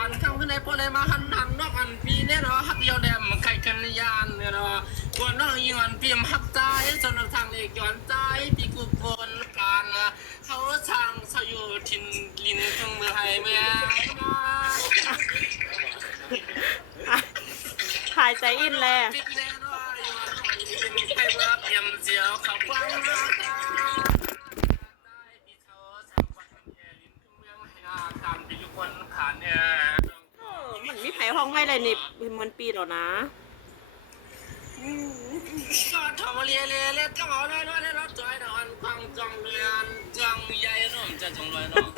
การคำขึ้นในพอเลมาหันหันนอกอันปีเนี่ยเนาะฮักเดียวแดมไข่กันยานเนี่ยเนาะกวนน้องยิงอันเปียมฮักใจจนทางเอกย้อนใจปีกุบนการเขาช่างเขาอยู่ทินลินเครื่องมืองไทยเมื่อหายใจอินแลปิดแน่นอนอยู่ให้เมื่อเปียมเสียว มันมีไผห้องไว้เลยนี่เหมือนปีแล้วนะก็ทำเรียเรียเรียต้องเอาได้ด้วยได้รับใจนอนฟังจังเรียนจังใหญ่ร่มจะจงลอยน้อง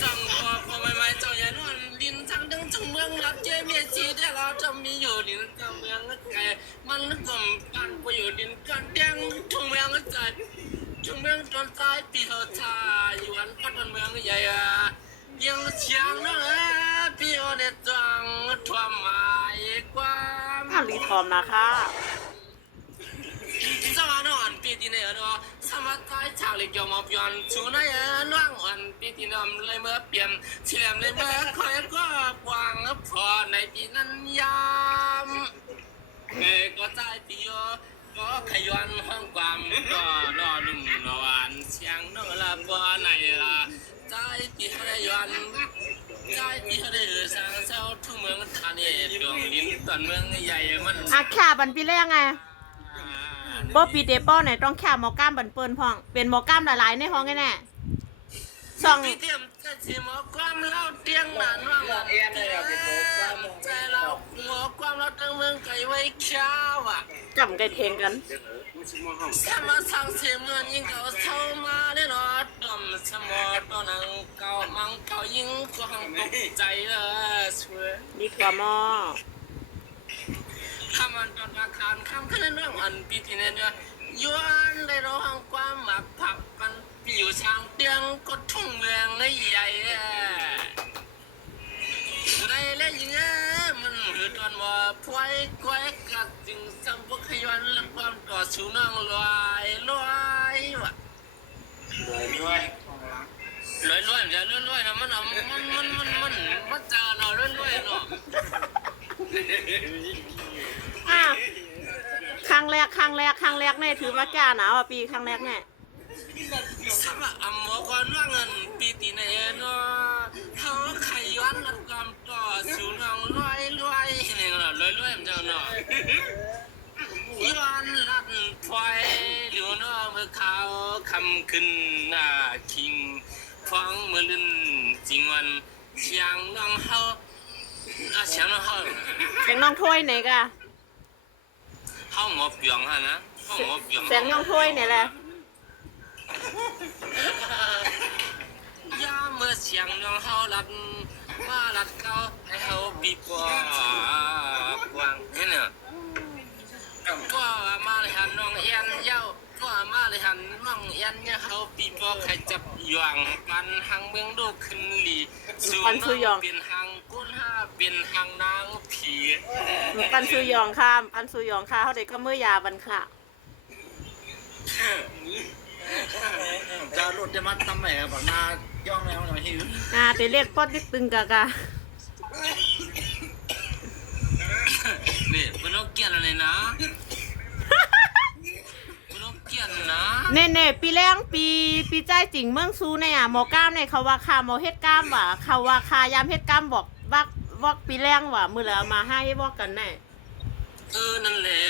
จังพอพอไม่ไม่จ้าใหญ่นอนลินจังดึงจังเมืองรับเจเมียจีได้เราจะมีอยู่ลินจังเมืองก็ไก่มันกลมกันไปอยู่ลินกันเตียงทุ่งเมืองใจทุ่งเมืองตอนใต้ปีเฮาชาอยู่อันพัดเมืองใหญ่ ยังเชียงนะพี่โอเดจังทั่วหมายความอ้าวรีทอมนะคะสมานอนปีที่เนี่ยเนาะสมัครใจชาวเล็กยอมเปลี่ยนชูนายน้องอันปีที่นำเลยเมื่อเปลี่ยนเฉียมเลยเมื่อคอยก็กวางพอในปีนั้นยามเอ้ก็ใจปีโยก็ขยันห้องควา เขาได้ยันใจปีเขาได้สร้างเจ้าทุ่งเมืองทานีดวงลิ้นตอนเมืองใหญ่มันอาแค่บันปีแรกไงบ่ปีเดป้อไหนต้องแค่หมอก้ามบันเปิลพ่อง เป็นหมอก้ามหลายๆในห้องแน่ๆสองพี่เตรียมจะชิมความเล่าเตียงหนานว่างเอียนเลยอะพี่ผมใจเราหมอความเราตั้งเมืองไก่ไว้ข้าวอะจำไก่เทงกันสมาสังเสียเมืองยิ่งเก่าเท่ามา เก่ายิ่งกว่าตกใจเออช่วยนี่คือหม้อถ้ามันตอนอาคารคำขึ้นเรื่องอันปีที่เนี่ยย้อนได้ร้องความหมักผักกันอยู่ช่างเตียงก็ทุ่งเมืองเลยใหญ่อะไรเลยยังไงมันหรือตอนว่าพวยก้อยกัดจึงสัมพขยันและความต่อสู้น้องลอยลอยวะลอยลอย ลอยลอยจะลอยลอยนะมันเอามันมันมันมันมันจะเนาะลอยลอยเนาะอะครั้งแรกครั้งแรกครั้งแรกเนี่ยถือว่าแก่หนาวอะปีครั้งแรกเนี่ยสำหรับอำมก่อนว่าเงินปีตีในเนาะเขาขยันและความต่อสู้น้องลอยลอยนี่เนาะลอยลอยมันจะเนาะย้อนลัดไฟเหลียวนอเมื่อเขาคำขึ้นหน้าคิง ฟังเมื่อลื่นจริงวันเสียงน้องเฮาอะเสียงน้องเฮาเสียงน้องถ้วยไหนกะเฮาหมอเปียงฮะนะเฮาหมอเปียงเสียงน้องถ้วยเนี่ยแหละยามเมื่อเสียงน้องเฮาลัดว่าลัดเขาให้เฮาปีกว่ากวางนี่เนี่ยก็มาเลยหันน้องเอียนเย้า ก็มาเลยหันน้องเอียนเนี่ยเขาปีบอกใครจับหยวงกันหางเมืองดูขึ้นหลีสู่น้อง เป็นหางกุ้นห้าเป็นหางนางผีปันซูยองข้ามปันซูยองข้าเขาเด็กก็มือยาบันค่ะจะรถจะมาทำไหนครับหน้าย่องแล้วหน่อยหิวอ่าเตเลียดป๊อดดิกตึงกะกะนี่เป็นนกเกียนอะไรนะ เน่เน่ปีแรงปีปีใจจริงเมืองซูเนี่ยหมอก้ามเนี่ยเขาว่าคาหมอเฮ็ดก้ามว่ะเขาว่าคายามเฮ็ดก้ามบอกวักวอกปีแรงว่ะมือละมาให้บอกกันแน่ เออ นั่นแหละ